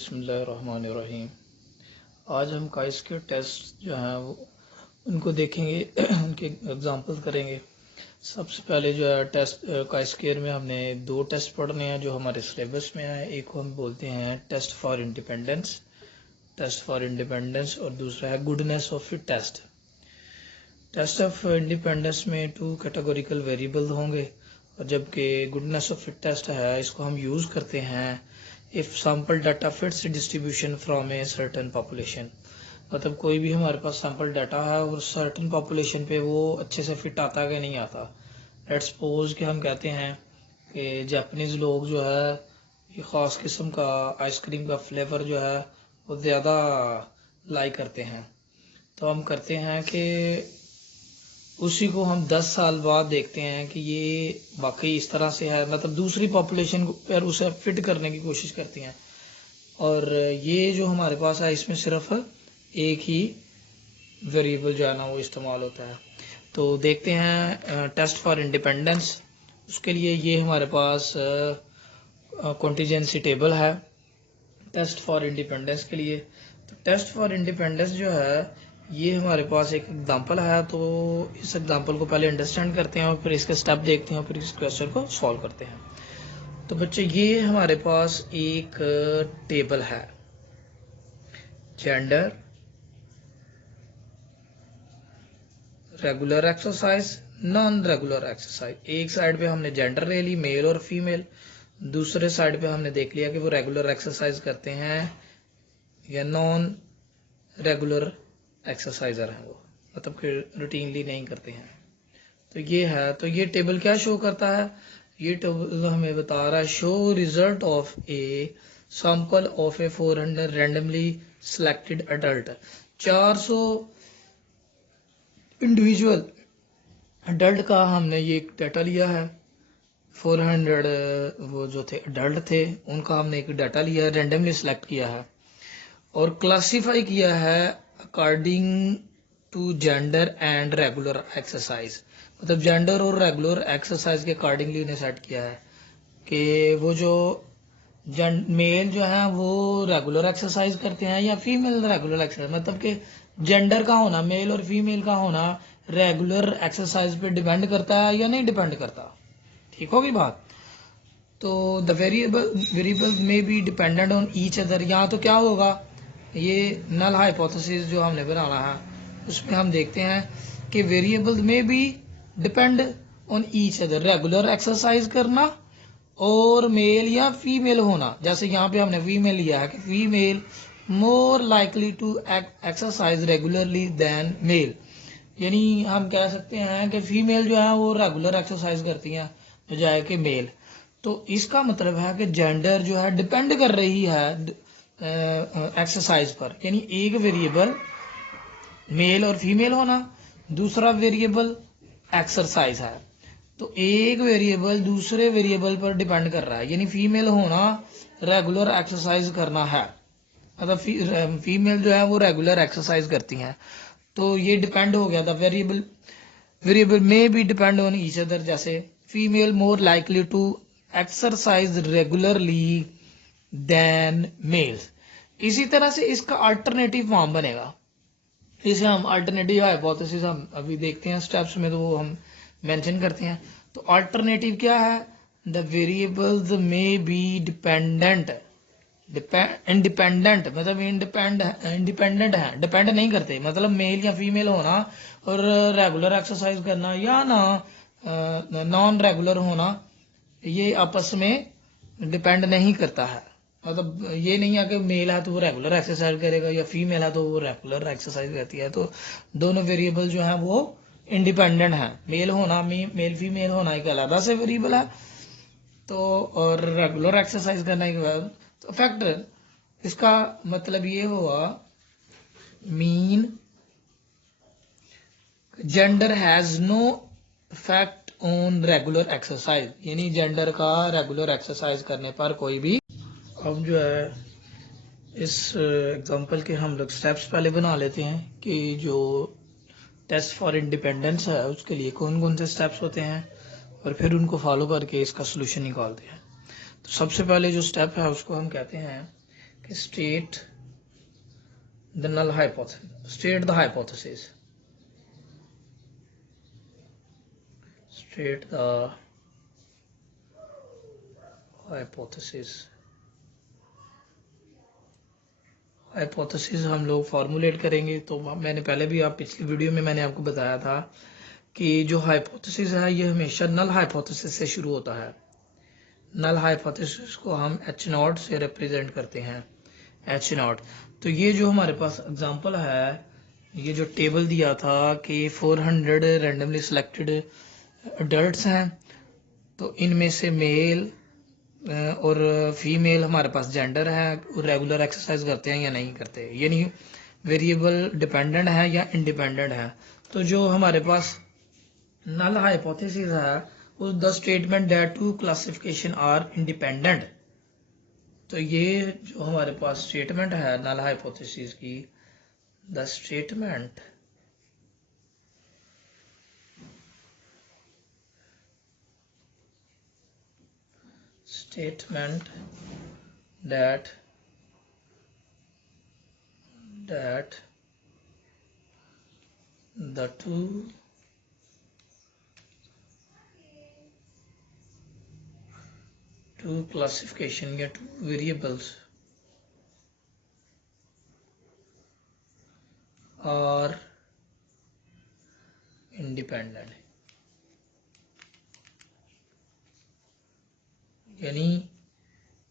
बिस्मिल्लाहिर्रहमानिर्रहीम। आज हम काइस के टेस्ट जो हैं वो उनको देखेंगे उनके एग्जांपल करेंगे। सबसे पहले जो है टेस्ट काइस केयर में हमने दो टेस्ट पढ़ने हैं जो हमारे सिलेबस में है। एक को हम बोलते हैं टेस्ट फॉर इंडिपेंडेंस और दूसरा है goodness of fit test. Test of independence में 2 कैटेगोरिकल वेरिएबल होंगे और जबकि गुडनेस ऑफ फिट टेस्ट है इसको हम यूज़ करते हैं if sample data fits distribution from a certain population. मतलब कोई भी हमारे पास सैंपल डाटा है और सर्टेन पॉपुलेशन पे वो अच्छे से फिट आता है कि नहीं आता। लेट्स सपोज कि हम कहते हैं कि जापानीज़ लोग जो है ये ख़ास किस्म का आइसक्रीम का फ्लेवर जो है वो ज़्यादा लाइक करते हैं, तो हम करते हैं कि उसी को हम 10 साल बाद देखते हैं कि ये वाकई इस तरह से है, मतलब दूसरी पॉपुलेशन पर उसे फिट करने की कोशिश करती हैं। और ये जो हमारे पास है इसमें सिर्फ एक ही वेरिएबल जो है ना वो इस्तेमाल होता है। तो देखते हैं टेस्ट फॉर इंडिपेंडेंस। उसके लिए ये हमारे पास कॉन्टीजेंसी टेबल है टेस्ट फॉर इंडिपेंडेंस के लिए। तो टेस्ट फॉर इंडिपेंडेंस जो है ये हमारे पास एक एग्जांपल है, तो इस एग्जांपल को पहले अंडरस्टैंड करते हैं और फिर इसके स्टेप देखते हैं और फिर इस क्वेश्चन को सॉल्व करते हैं। तो बच्चे ये हमारे पास एक टेबल है gender, regular exercise, non regular exercise. एक साइड पे हमने जेंडर ले ली, मेल और फीमेल। दूसरे साइड पे हमने देख लिया कि वो रेगुलर एक्सरसाइज करते हैं या नॉन रेगुलर एक्सरसाइजर हैं, वो मतलब कि रूटीनली नहीं करते हैं। तो ये है, तो ये टेबल क्या शो करता है? ये टेबल हमें बता रहा है show result of a sample of A 400 randomly selected adult. 400 individual adult का हमने ये डाटा लिया है। 400 वो जो थे अडल्ट थे उनका हमने एक डाटा लिया है, रैंडमली सिलेक्ट किया है और क्लासीफाई किया है according to gender and regular exercise. मतलब जेंडर और रेगुलर एक्सरसाइज के अकॉर्डिंगली उन्हें सेट किया है कि वो जो मेल जो है वो रेगुलर एक्सरसाइज करते हैं या फीमेल रेगुलर एक्सरसाइज। मतलब कि जेंडर का होना, मेल और फीमेल का होना रेगुलर एक्सरसाइज पे डिपेंड करता है या नहीं डिपेंड करता। ठीक होगी बात? तो द वेरिएबल में be dependent on each other. यहाँ तो क्या होगा, ये नल हाइपोथेसिस जो हमने बनाना है उसमें हम देखते हैं कि वेरिएबल में भी depend on each other. Regular exercise करना और मेल या फीमेल होना। जैसे यहाँ पे हमने फीमेल लिया है कि female more likely to exercise regularly than male. यानी हम कह सकते हैं कि फीमेल जो है वो रेगुलर एक्सरसाइज करती हैं बजाय कि मेल। तो इसका मतलब है कि जेंडर जो है डिपेंड कर रही है एक्सरसाइज पर। यानी एक वेरिएबल मेल और फीमेल होना, दूसरा वेरिएबल एक्सरसाइज है। तो एक वेरिएबल दूसरे वेरिएबल पर डिपेंड कर रहा है, यानी फीमेल होना रेगुलर एक्सरसाइज करना है। मतलब फीमेल जो है वो रेगुलर एक्सरसाइज करती हैं। तो ये डिपेंड हो गया था वेरिएबल में भी डिपेंड ऑन ईच अदर। जैसे female more likely to exercise regularly than males. इसी तरह से इसका अल्टरनेटिव फॉर्म बनेगा। इसे हम अल्टरनेटिव हाइपोथेसिस हम अभी देखते हैं स्टेप्स में, तो वो हम मेंशन करते हैं। तो अल्टरनेटिव क्या है? द वेरिएबल्स में बी इंडिपेंडेंट, मतलब इंडिपेंडेंट है, डिपेंड नहीं करते। मतलब मेल या फीमेल होना और रेगुलर एक्सरसाइज करना या ना नॉन रेगुलर होना, ये आपस में डिपेंड नहीं करता है। मतलब ये नहीं है कि मेल है तो वो रेगुलर एक्सरसाइज करेगा या फीमेल है तो वो रेगुलर एक्सरसाइज करती है। तो दोनों वेरिएबल जो है वो इंडिपेंडेंट है। मेल होना, मेल फीमेल होना एक अलग से वेरिएबल है, तो और रेगुलर एक्सरसाइज करना एक अलग। तो फैक्टर इसका मतलब ये हुआ mean gender has no effect on regular exercise. यानी जेंडर का रेगुलर एक्सरसाइज करने पर कोई भी। अब जो है इस एग्जांपल के हम लोग स्टेप्स पहले बना लेते हैं कि जो टेस्ट फॉर इंडिपेंडेंस है उसके लिए कौन कौन से स्टेप्स होते हैं और फिर उनको फॉलो करके इसका सोल्यूशन निकालते हैं। तो सबसे पहले जो स्टेप है उसको हम कहते हैं कि state the null hypothesis, state the hypothesis, state the hypothesis. Hypothesis हम लोग फॉर्मुलेट करेंगे। तो मैंने पहले भी आप पिछली वीडियो में मैंने आपको बताया था कि जो हाइपोथेसिस है ये हमेशा नल हाइपोथेसिस से शुरू होता है। नल हाइपोथेसिस को हम H0 से रिप्रेजेंट करते हैं, H0। तो ये जो हमारे पास एग्जांपल है, ये जो टेबल दिया था कि 400 रैंडमली सिलेक्टेड अडल्ट्स हैं, तो इनमें से मेल और फीमेल हमारे पास जेंडर है, रेगुलर एक्सरसाइज करते हैं या नहीं करते, यानी वेरिएबल डिपेंडेंट है या इंडिपेंडेंट है। तो जो हमारे पास नल हाइपोथेसिस है उस the statement that two classification are independent. तो ये जो हमारे पास स्टेटमेंट है नल हाइपोथेसिस की, the statement that the two classification या two variables are independent, यानी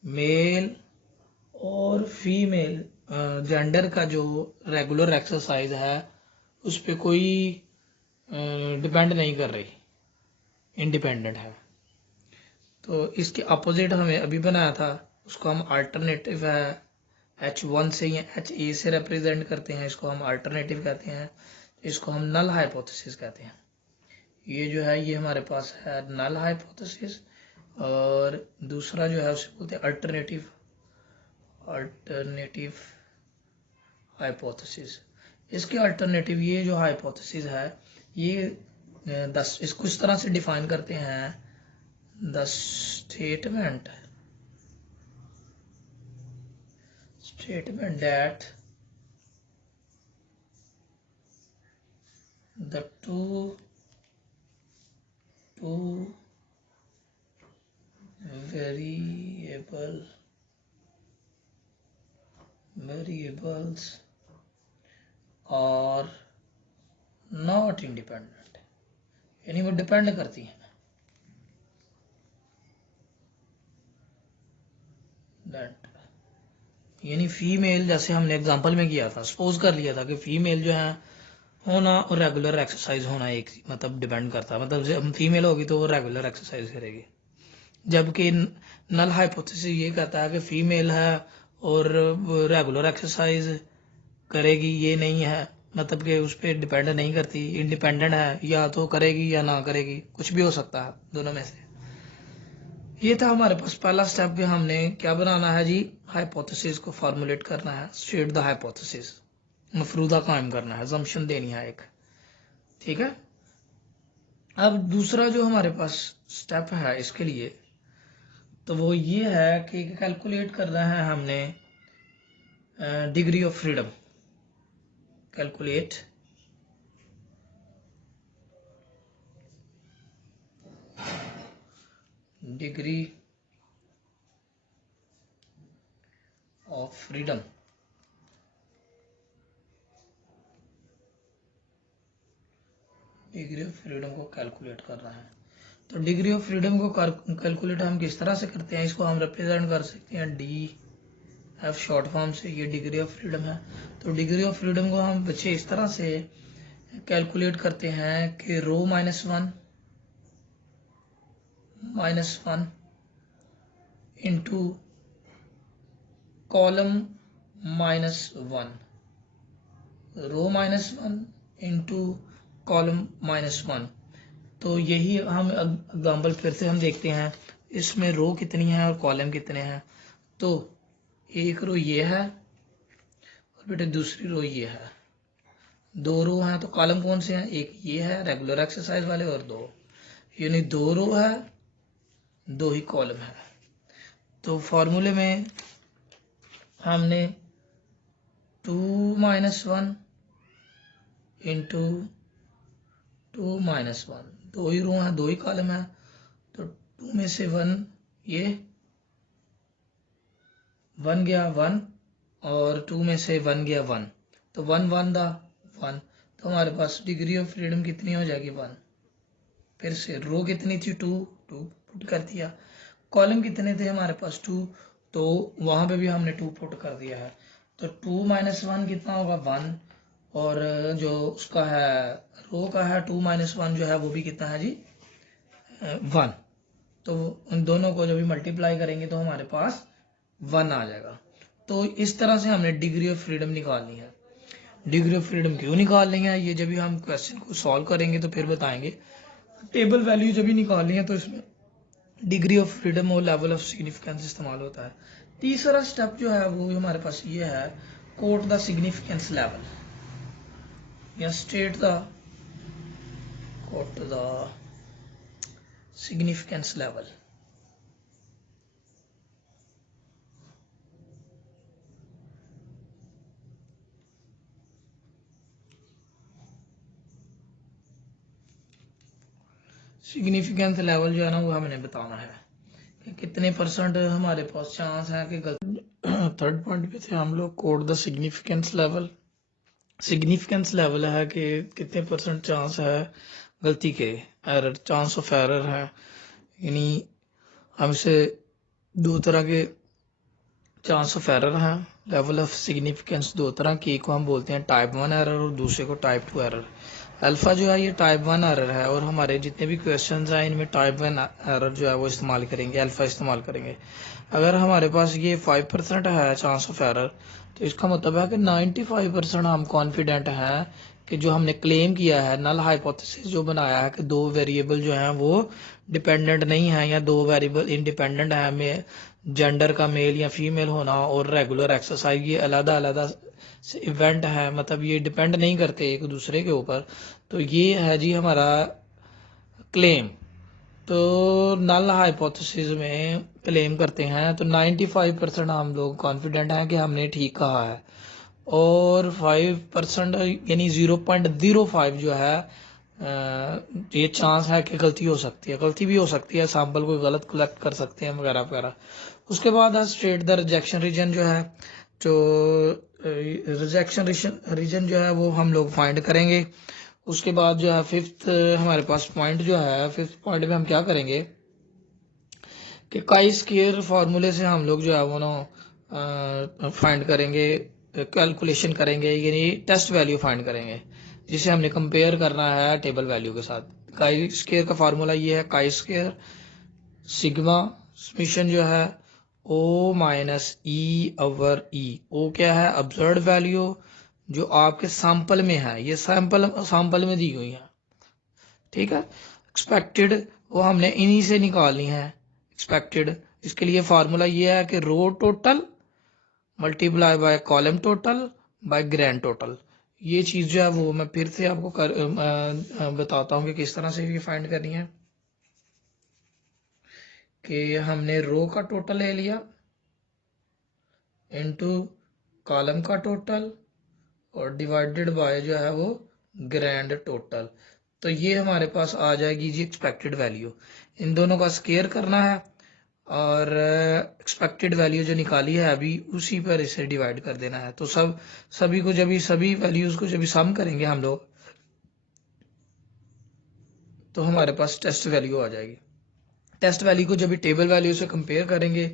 मेल और फीमेल जेंडर का जो रेगुलर एक्सरसाइज है उस पर कोई डिपेंड नहीं कर रही, इंडिपेंडेंट है। तो इसके अपोजिट हमें अभी बनाया था, उसको हम अल्टरनेटिव है H1 से या HA से रिप्रेजेंट करते हैं, इसको हम अल्टरनेटिव कहते हैं, इसको हम नल हाइपोथेसिस कहते हैं। ये जो है ये हमारे पास है नल हाइपोथेसिस, और दूसरा जो है उसे बोलते हैं अल्टरनेटिव हाइपोथेसिस। इसके अल्टरनेटिव ये जो हाइपोथेसिस है ये इसको इस तरह से डिफाइन करते हैं, the statement that the two variables are not independent, यानी वो डिपेंड करती हैं। दैट यानी फीमेल, जैसे हमने एग्जांपल में किया था, सपोज कर लिया था कि फीमेल जो है होना और रेगुलर एक्सरसाइज होना एक मतलब डिपेंड करता है, मतलब जब फीमेल होगी तो वो रेगुलर एक्सरसाइज करेगी, जबकि नल हाइपोथेसिस ये कहता है कि फीमेल है और रेगुलर एक्सरसाइज करेगी, ये नहीं है, मतलब कि उस पर डिपेंड नहीं करती, इंडिपेंडेंट है, या तो करेगी या ना करेगी, कुछ भी हो सकता है दोनों में से। ये था हमारे पास पहला स्टेप भी, हमने क्या बनाना है जी, हाइपोथेसिस को फॉर्मुलेट करना है, स्टेट द हाइपोथेसिस, मफरूदा कायम करना है, assumption देनी है एक, ठीक है। अब दूसरा जो हमारे पास स्टेप है इसके लिए, तो वो ये है कि कैलकुलेट करना है हमने degree of freedom, calculate degree of freedom. Degree of freedom को कैलकुलेट करना है। तो डिग्री ऑफ फ्रीडम को कैलकुलेट हम किस तरह से करते हैं, इसको हम रिप्रेजेंट कर सकते हैं DF शॉर्ट फॉर्म से, ये डिग्री ऑफ फ्रीडम है। तो डिग्री ऑफ फ्रीडम को हम बच्चे इस तरह से कैलकुलेट करते हैं कि रो -1 इंटू कॉलम -1, रो -1 इंटू कॉलम -1। तो यही हम एग्जाम्पल फिर से हम देखते हैं, इसमें रो कितनी है और कॉलम कितने हैं। तो एक रो ये है और बेटे दूसरी रो ये है, दो रो हैं। तो कॉलम कौन से हैं, एक ये है रेगुलर एक्सरसाइज वाले और दो, यानी दो रो है दो ही कॉलम है। तो फॉर्मूले में हमने 2 - 1 इंटू 2 - 1, दो ही रो है, दो ही कॉलम है, तो 2 में से 1, ये 1 गया 1, और 2 में से 1 गया 1, तो 1 1 दा 1, तो हमारे पास डिग्री ऑफ फ्रीडम कितनी हो जाएगी 1। फिर से रो कितनी थी 2 पुट कर दिया, कॉलम कितने थे हमारे पास 2, तो वहां पे भी हमने 2 पुट कर दिया है, तो 2 - 1 कितना होगा 1, और जो उसका है रो का है 2 - 1 जो है वो भी कितना है जी 1, तो उन दोनों को जब भी मल्टीप्लाई करेंगे तो हमारे पास 1 आ जाएगा। तो इस तरह से हमने डिग्री ऑफ फ्रीडम निकालनी है। डिग्री ऑफ फ्रीडम क्यों निकालनी है, ये जब भी हम क्वेश्चन को सॉल्व करेंगे तो फिर बताएंगे। टेबल वैल्यू जब भी निकालनी है तो इसमें डिग्री ऑफ फ्रीडम और लेवल ऑफ सिग्निफिकेंस इस्तेमाल होता है। तीसरा स्टेप जो है वो हमारे पास ये है, कोट द सिग्निफिकेंस लेवल, या state the quote the significance level. Significance level जो है ना वो हमने बताना है कि कितने % हमारे पास चांस है कि गलती। थर्ड पॉइंट पे थे हम लोग, code the significance level. Significance level है कि कितने % चांस है गलती के, एरर, चांस ऑफ एरर है, यानी हमसे दो तरह के चांस ऑफ एरर है। लेवल ऑफ सिग्निफिकेंस दो तरह की, एक को हम बोलते हैं टाइप 1 एरर और दूसरे को टाइप 2 एरर। अल्फा जो है ये टाइप 1 एरर है, और हमारे जितने भी क्वेश्चंस हैं इनमें टाइप 1 एरर जो है वो इस्तेमाल करेंगे, अल्फा इस्तेमाल करेंगे। अगर हमारे पास ये 5% है चांस ऑफ एरर, तो इसका मतलब है कि 95% हम कॉन्फिडेंट हैं कि जो हमने क्लेम किया है, नल हाइपोथेसिस जो बनाया है कि दो वेरिएबल जो हैं वो डिपेंडेंट नहीं है, या दो वेरिएबल इंडिपेंडेंट है, में जेंडर का मेल या फीमेल होना और रेगुलर एक्सरसाइज, ये अलग अलग इवेंट है, मतलब ये डिपेंड नहीं करते एक दूसरे के ऊपर। तो ये है जी हमारा क्लेम। तो नल हाइपोथेसिस में क्लेम करते हैं तो 95% हम लोग कॉन्फिडेंट हैं कि हमने ठीक कहा है, और 5% यानी 0.05 जो है ये चांस है कि गलती हो सकती है, गलती भी हो सकती है, सैंपल कोई गलत कलेक्ट कर सकते हैं वगैरह वगैरह। उसके बाद है स्टेट द रिजेक्शन रीजन, जो है जो रिजेक्शन रीजन जो है वो हम लोग फाइंड करेंगे। उसके बाद जो है फिफ्थ हमारे पास पॉइंट जो है, फिफ्थ पॉइंट में हम क्या करेंगे कि काई स्क्वायर फार्मूले से हम लोग जो है वो ना फाइंड करेंगे, कैलकुलेशन करेंगे, यानी टेस्ट वैल्यू फाइंड करेंगे, जिसे हमने कंपेयर करना है टेबल वैल्यू के साथ। काई स्क्वायर का फार्मूला ये है, काई स्क्वायर सिग्मा समीशन जो है ओ माइनस ई ओवर ई। ओ क्या है, ऑब्जर्व्ड वैल्यू जो आपके सैंपल में है, ये सैंपल में दी हुई है, ठीक है। एक्सपेक्टेड वो हमने इन्हीं से निकालनी है, एक्सपेक्टेड। इसके लिए फार्मूला ये है कि row total multiply by column total by grand total. ये चीज जो है वो मैं फिर से आपको बताता हूँ कि किस तरह से ये फाइंड करनी है। कि हमने रो का टोटल ले लिया इनटू कॉलम का टोटल और डिवाइडेड बाय जो है वो ग्रैंड टोटल, तो ये हमारे पास आ जाएगी जी एक्सपेक्टेड वैल्यू। इन दोनों का स्केयर करना है, और एक्सपेक्टेड वैल्यू जो निकाली है अभी उसी पर इसे डिवाइड कर देना है। तो सभी को जब सभी वैल्यूज को जब सम करेंगे हम लोग, तो हमारे पास टेस्ट वैल्यू आ जाएगी। टेस्ट वैल्यू को जब भी टेबल वैल्यू से कंपेयर करेंगे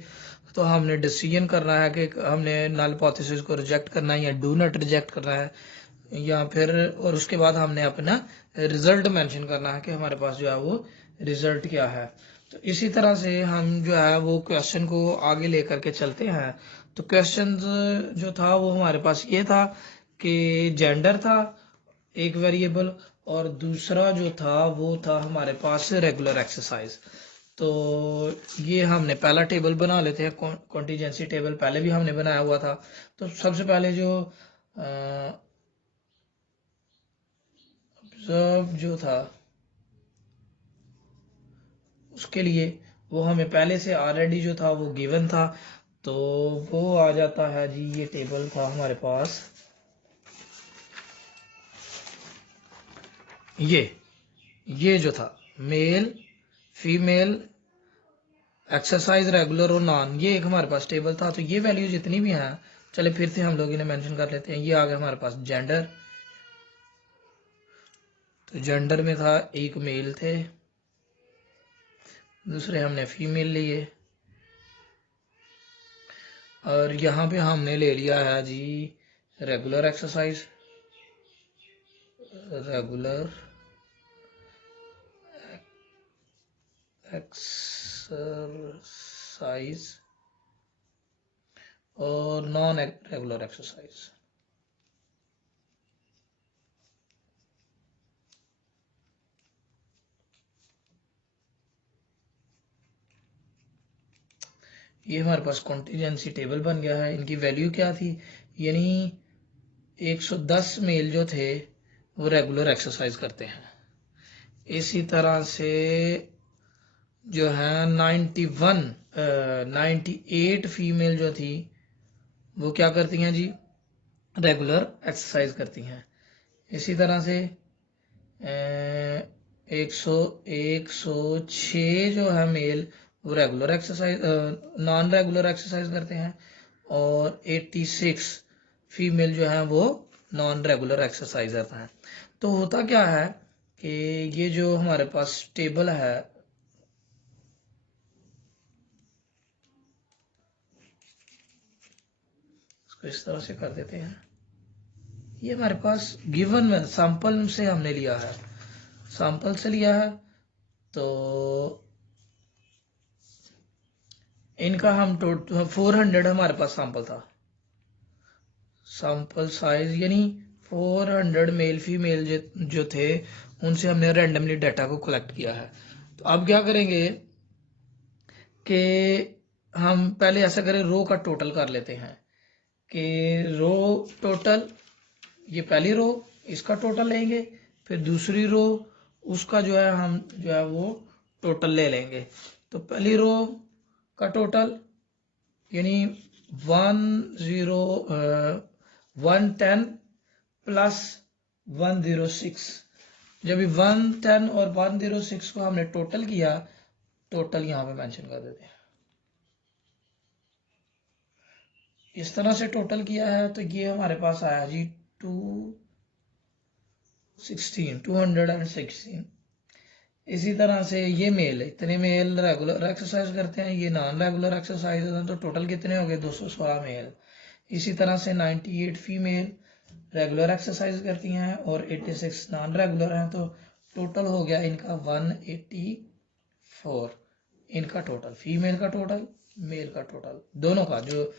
तो हमने डिसीजन करना है कि हमने नल हाइपोथेसिस को रिजेक्ट करना है या डू नॉट रिजेक्ट करना है, या फिर और उसके बाद हमने अपना रिजल्ट मेंशन करना है कि हमारे पास जो है वो रिजल्ट क्या है। तो इसी तरह से हम जो है वो क्वेश्चन को आगे लेकर के चलते हैं। तो क्वेश्चन जो था वो हमारे पास ये था कि जेंडर था एक वेरिएबल, और दूसरा जो था वो था हमारे पास रेगुलर एक्सरसाइज। तो ये हमने पहला टेबल बना लेते हैं, कॉन्टीजेंसी टेबल पहले भी हमने बनाया हुआ था। तो सबसे पहले जो ऑब्जर्व जो था उसके लिए वो हमें पहले से ऑलरेडी जो था वो गिवन था। तो वो आ जाता है जी, ये टेबल था हमारे पास, ये जो था मेल फीमेल एक्सरसाइज रेगुलर और नॉन, ये एक हमारे पास टेबल था। तो ये वैल्यू जितनी भी हैं, चले फिर से हम लोग इन्हें मेंशन कर लेते हैं। ये आ गया हमारे पास जेंडर, तो जेंडर में था एक मेल थे, दूसरे हमने फीमेल लिए, और यहाँ पे हमने ले लिया है जी रेगुलर एक्सरसाइज, रेगुलर एक्सरसाइज और नॉन रेगुलर एक्सरसाइज। ये हमारे पास कॉन्टीजेंसी टेबल बन गया है। इनकी वैल्यू क्या थी, यानी 110 मेल जो थे वो रेगुलर एक्सरसाइज करते हैं। इसी तरह से जो है 98 फीमेल जो थी वो क्या करती हैं जी, रेगुलर एक्सरसाइज करती हैं। इसी तरह से 106 जो है मेल वो regular exercise non regular exercise करते हैं, और 86 फीमेल जो है वो नॉन रेगुलर एक्सरसाइज करता है। तो होता क्या है कि ये जो हमारे पास टेबल है, इसको इस तरह से कर देते हैं। ये हमारे पास गिवन में सैंपल से हमने लिया है, सैंपल से लिया है। तो इनका हम 400 हमारे पास सैंपल था, सैंपल साइज यानी 400 मेल फीमेल जो थे उनसे हमने रैंडमली डाटा को कलेक्ट किया है। तो अब क्या करेंगे कि हम पहले ऐसा करें, रो का टोटल कर लेते हैं कि रो टोटल, ये पहली रो इसका टोटल लेंगे, फिर दूसरी रो उसका जो है हम जो है वो टोटल ले लेंगे। तो पहली रो का टोटल यानी 110 प्लस 106, जब 110 और 106 को हमने टोटल किया, टोटल यहाँ पे मेंशन कर देते हैं। इस तरह से टोटल किया है तो ये हमारे पास आया जी 216। इसी तरह से ये मेल, इतने मेल रेगुलर एक्सरसाइज करते हैं, ये नॉन रेगुलर एक्सरसाइज हैं, तो टोटल कितने हो गए 216 मेल। इसी तरह से 98 फीमेल रेगुलर एक्सरसाइज करती हैं और 86 नॉन रेगुलर हैं, तो टोटल हो गया इनका 184। इनका टोटल, फीमेल का टोटल, मेल का टोटल, दोनों का, जो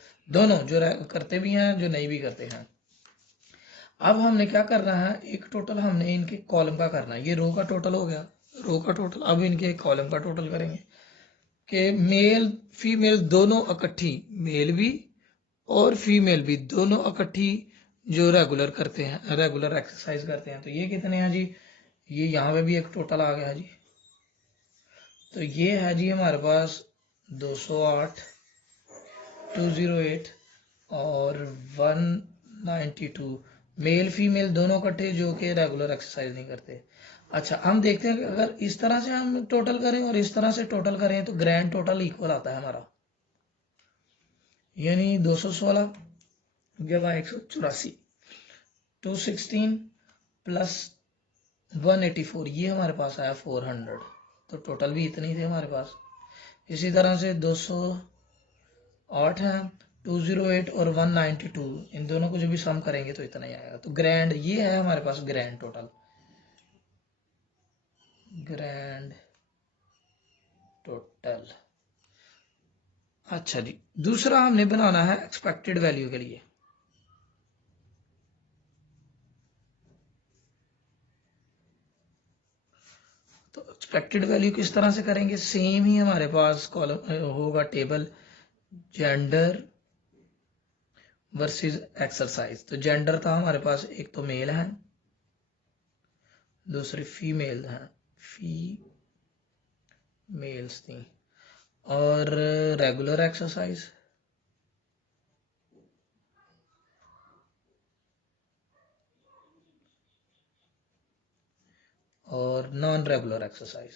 करते भी हैं जो नहीं भी करते हैं। अब हमने क्या करना है, एक टोटल हमने इनके कॉलम का करना है। ये रो का टोटल हो गया, रो का टोटल। अब इनके कॉलम का टोटल करेंगे कि मेल फीमेल दोनों इकट्ठी, मेल भी और फीमेल भी दोनों इकट्ठी जो रेगुलर करते हैं, रेगुलर एक्सरसाइज करते हैं, तो ये कितने हैं जी, ये यहाँ पे भी एक टोटल आ गया जी। तो ये है जी हमारे पास 208, 208 और 192 मेल फीमेल दोनों इकट्ठे जो कि रेगुलर एक्सरसाइज नहीं करते। अच्छा, हम देखते हैं कि अगर इस तरह से हम टोटल करें और इस तरह से टोटल करें तो ग्रैंड टोटल इक्वल आता है हमारा, यानी 216 जगह 184, 216 प्लस 184, ये हमारे पास आया 400। तो टोटल भी इतने ही थे हमारे पास। इसी तरह से 208 है, 208 और 192, इन दोनों को जो भी सम करेंगे तो इतना ही आएगा। तो ग्रैंड ये है हमारे पास ग्रैंड टोटल, ग्रैंड टोटल। अच्छा जी, दूसरा हमने बनाना है एक्सपेक्टेड वैल्यू के लिए। तो एक्सपेक्टेड वैल्यू किस तरह से करेंगे, सेम ही हमारे पास कॉलम होगा टेबल, जेंडर वर्सेस एक्सरसाइज। तो जेंडर था हमारे पास, एक तो मेल है, दूसरी फीमेल है, फीमेल्स थी, और रेगुलर एक्सरसाइज और नॉन रेगुलर एक्सरसाइज।